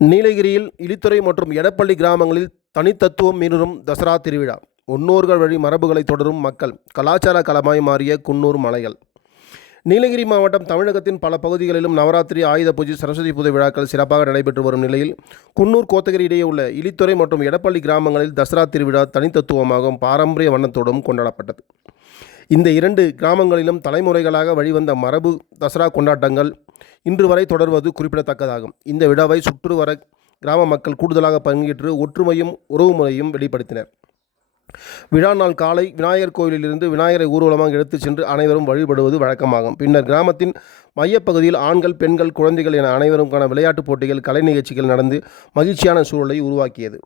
நீலகிரியில் இலித்துறை மற்றும் எடப்பள்ளி கிராமங்களில் தனித்தத்துவம் மீறும் தசரா திருவிழா. முன்னோர்கள் வழி மரபுகளை தொடரும் மக்கள். கலாச்சார களமாய் மாறிய குன்னூர் மலைகள். நீலகிரி மாவட்டம் தமிழகத்தின் பல பகுதிகளிலும் நவராத்திரி, ஆயுத பூஜை, சரஸ்வதி பூஜை விழாக்கள் சிறப்பாக நடைபெற்று வரும் நிலையில் குன்னூர், கோத்தகிரி இடையே உள்ள இலித்துறை மற்றும் எடப்பள்ளி கிராமங்களில் தசரா திருவிழா தனித்தத்துவமாகவும் பாரம்பரிய வண்ணத்தோடும் கொண்டாடப்பட்டது. இந்த இரண்டு கிராமங்களிலும் தலைமுறைகளாக வழிவந்த மரபு தசரா கொண்டாட்டங்கள் இன்று வரை தொடர்வது குறிப்பிடத்தக்கதாகும். இந்த விழாவை சுற்றுவர கிராம மக்கள் கூடுதலாக பங்கேற்று ஒற்றுமையும் உறவுமுறையும் வெளிப்படுத்தினர். விழா நாள் காலை விநாயகர் கோயிலிலிருந்து விநாயகரை ஊர்வலமாக எடுத்துச் சென்று அனைவரும் வழிபடுவது வழக்கமாகும். பின்னர் கிராமத்தின் மையப்பகுதியில் ஆண்கள், பெண்கள், குழந்தைகள் என அனைவருக்கான விளையாட்டுப் போட்டிகள், கலை நிகழ்ச்சிகள் நடந்து மகிழ்ச்சியான சூழலை உருவாக்கியது.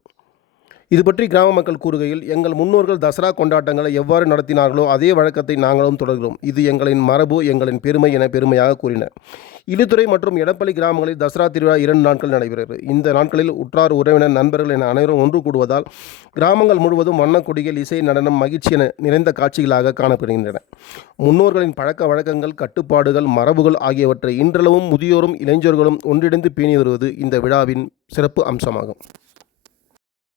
இது பற்றி கிராம மக்கள் கூறுகையில், எங்கள் முன்னோர்கள் தசரா கொண்டாட்டங்களை எவ்வாறு நடத்தினார்களோ அதே வழக்கத்தை நாங்களும் தொடர்கிறோம். இது எங்களின் மரபு, எங்களின் பெருமை என பெருமையாக கூறினர். இலித்துறை மற்றும் எடப்பள்ளி கிராமங்களில் தசரா திருவிழா 2 நாட்கள் நடைபெறுகிறது. இந்த நாட்களில் உற்றார், உறவினர், நண்பர்கள் என அனைவரும் ஒன்று கூடுவதால் கிராமங்கள் முழுவதும் வண்ணக்கொடிகள், இசை, நடனம், மகிழ்ச்சி என நிறைந்த காட்சிகளாக காணப்படுகின்றன. முன்னோர்களின் பழக்க வழக்கங்கள், கட்டுப்பாடுகள், மரபுகள் ஆகியவற்றை இன்றளவும் முதியோரும் இளைஞர்களும் ஒன்றிணைந்து பேணி வருவது இந்த விழாவின் சிறப்பு அம்சமாகும்.